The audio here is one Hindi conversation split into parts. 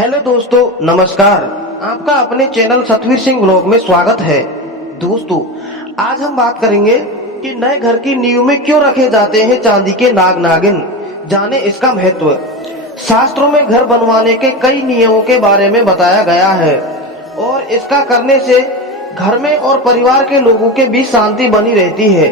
हेलो दोस्तों, नमस्कार। आपका अपने चैनल सतवीर सिंह व्लॉग में स्वागत है। दोस्तों, आज हम बात करेंगे कि नए घर की नींव में क्यों रखे जाते हैं चांदी के नाग नागिन। जाने इसका महत्व। शास्त्रों में घर बनवाने के कई नियमों के बारे में बताया गया है और इसका करने से घर में और परिवार के लोगों के बीच शांति बनी रहती है।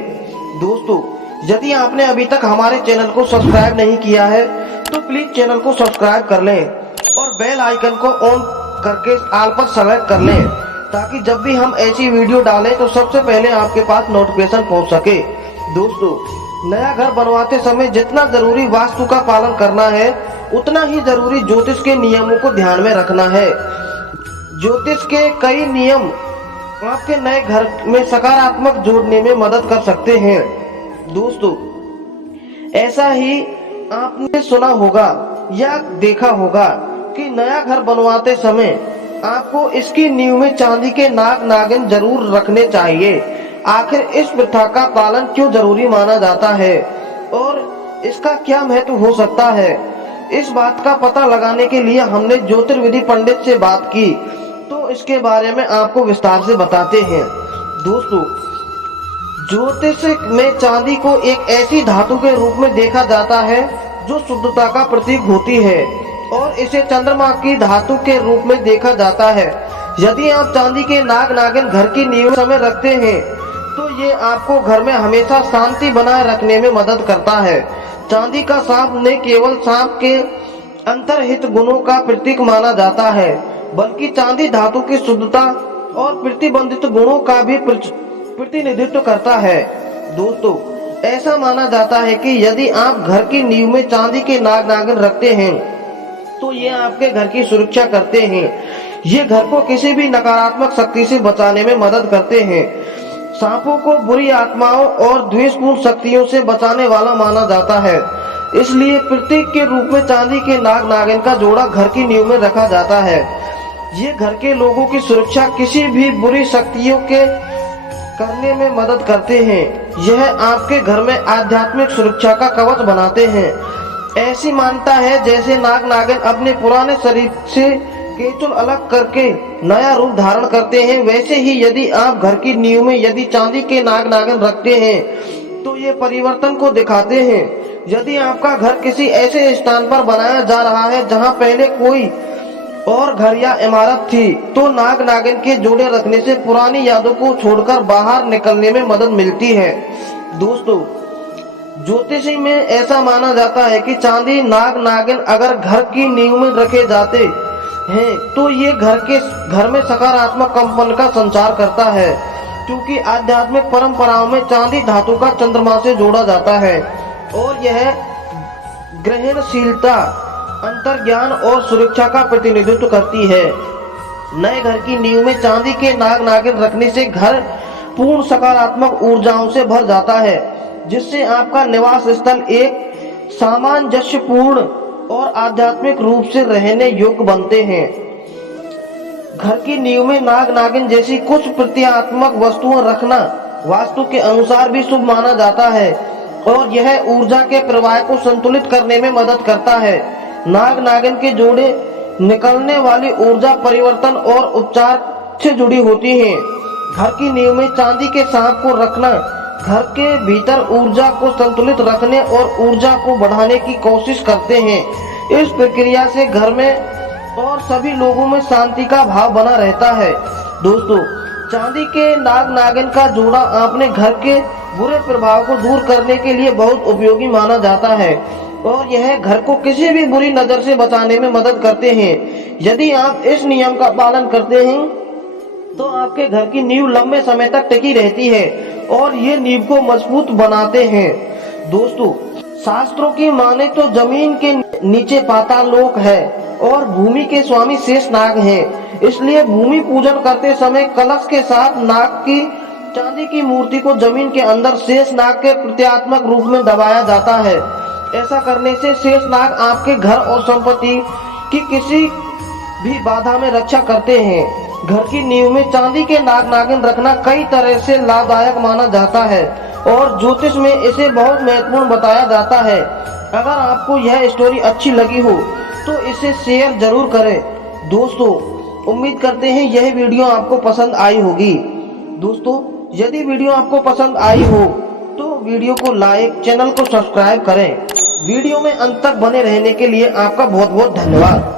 दोस्तों, यदि आपने अभी तक हमारे चैनल को सब्सक्राइब नहीं किया है तो प्लीज चैनल को सब्सक्राइब कर लें और बेल आइकन को ऑन करके ऑल पर सेलेक्ट कर लें, ताकि जब भी हम ऐसी वीडियो डालें तो सबसे पहले आपके पास नोटिफिकेशन पहुंच सके। दोस्तों, नया घर बनवाते समय जितना जरूरी वास्तु का पालन करना है, उतना ही जरूरी ज्योतिष के नियमों को ध्यान में रखना है। ज्योतिष के कई नियम आपके नए घर में सकारात्मक जोड़ने में मदद कर सकते हैं। दोस्तों, ऐसा ही आपने सुना होगा या देखा होगा कि नया घर बनवाते समय आपको इसकी नींव में चांदी के नाग नागिन जरूर रखने चाहिए। आखिर इस प्रथा का पालन क्यों जरूरी माना जाता है और इसका क्या महत्व हो सकता है, इस बात का पता लगाने के लिए हमने ज्योतिर्विधि पंडित से बात की, तो इसके बारे में आपको विस्तार से बताते हैं। दोस्तों, ज्योतिष में चांदी को एक ऐसी धातु के रूप में देखा जाता है जो शुद्धता का प्रतीक होती है और इसे चंद्रमा की धातु के रूप में देखा जाता है। यदि आप चांदी के नाग नागिन घर की नींव समय रखते हैं तो ये आपको घर में हमेशा शांति बनाए रखने में मदद करता है। चांदी का सांप न केवल सांप के अंतर्हित गुणों का प्रतीक माना जाता है, बल्कि चांदी धातु की शुद्धता और प्रतिबंधित गुणों का भी प्रतिनिधित्व करता है। दोस्तों, ऐसा माना जाता है कि यदि आप घर की नींव में चांदी के नाग नागिन रखते हैं तो ये आपके घर की सुरक्षा करते हैं। ये घर को किसी भी नकारात्मक शक्ति से बचाने में मदद करते हैं। सांपों को बुरी आत्माओं और द्वेषपूर्ण शक्तियों से बचाने वाला माना जाता है, इसलिए प्रतीक के रूप में चांदी के नाग नागिन का जोड़ा घर की नींव में रखा जाता है। ये घर के लोगों की सुरक्षा किसी भी बुरी शक्तियों के करने में मदद करते हैं। यह आपके घर में आध्यात्मिक सुरक्षा का कवच बनाते हैं। ऐसी मान्यता है जैसे नाग नागिन अपने पुराने शरीर से केतुल अलग करके नया रूप धारण करते हैं, वैसे ही यदि आप घर की नींव में यदि चांदी के नाग नागिन रखते हैं तो ये परिवर्तन को दिखाते हैं। यदि आपका घर किसी ऐसे स्थान पर बनाया जा रहा है जहां पहले कोई और घर या इमारत थी, तो नाग नागिन के जोड़े रखने से पुरानी यादों को छोड़कर बाहर निकलने में मदद मिलती है। दोस्तों, ज्योतिषी में ऐसा माना जाता है कि चांदी नाग नागिन अगर घर की नींव में रखे जाते हैं तो ये घर में सकारात्मक कंपन का संचार करता है, क्योंकि आध्यात्मिक परंपराओं में चांदी धातु का चंद्रमा से जोड़ा जाता है और यह ग्रहणशीलता, अंतर्ज्ञान और सुरक्षा का प्रतिनिधित्व करती है। नए घर की नींव में चांदी के नाग नागिन रखने से घर पूर्ण सकारात्मक ऊर्जाओं से भर जाता है, जिससे आपका निवास स्थल एक सामंजस्यपूर्ण और आध्यात्मिक रूप से रहने योग्य बनते हैं। घर की नींव में नाग नागिन जैसी कुछ प्रतीकात्मक वस्तुएं रखना वास्तु के अनुसार भी शुभ माना जाता है और यह ऊर्जा के प्रवाह को संतुलित करने में मदद करता है। नाग नागिन के जोड़े निकलने वाली ऊर्जा परिवर्तन और उपचार से जुड़ी होती है। घर की नींव में चांदी के सांप को रखना घर के भीतर ऊर्जा को संतुलित रखने और ऊर्जा को बढ़ाने की कोशिश करते हैं। इस प्रक्रिया से घर में और सभी लोगों में शांति का भाव बना रहता है। दोस्तों, चांदी के नाग नागिन का जोड़ा अपने घर के बुरे प्रभाव को दूर करने के लिए बहुत उपयोगी माना जाता है और यह घर को किसी भी बुरी नजर से बचाने में मदद करते हैं। यदि आप इस नियम का पालन करते हैं तो आपके घर की नींव लंबे समय तक टिकी रहती है और ये नींव को मजबूत बनाते हैं। दोस्तों, शास्त्रों की माने तो जमीन के नीचे पाताल लोक है और भूमि के स्वामी शेष नाग हैं। इसलिए भूमि पूजन करते समय कलश के साथ नाग की चांदी की मूर्ति को जमीन के अंदर शेष नाग के प्रतीकात्मक रूप में दबाया जाता है। ऐसा करने से शेष नाग आपके घर और संपत्ति की किसी भी बाधा में रक्षा करते हैं। घर की नींव में चांदी के नाग नागिन रखना कई तरह से लाभदायक माना जाता है और ज्योतिष में इसे बहुत महत्वपूर्ण बताया जाता है। अगर आपको यह स्टोरी अच्छी लगी हो तो इसे शेयर जरूर करें दोस्तों उम्मीद करते हैं यह वीडियो आपको पसंद आई होगी। दोस्तों यदि वीडियो आपको पसंद आई हो तो वीडियो को लाइक, चैनल को सब्सक्राइब करें। वीडियो में अंत तक बने रहने के लिए आपका बहुत बहुत धन्यवाद।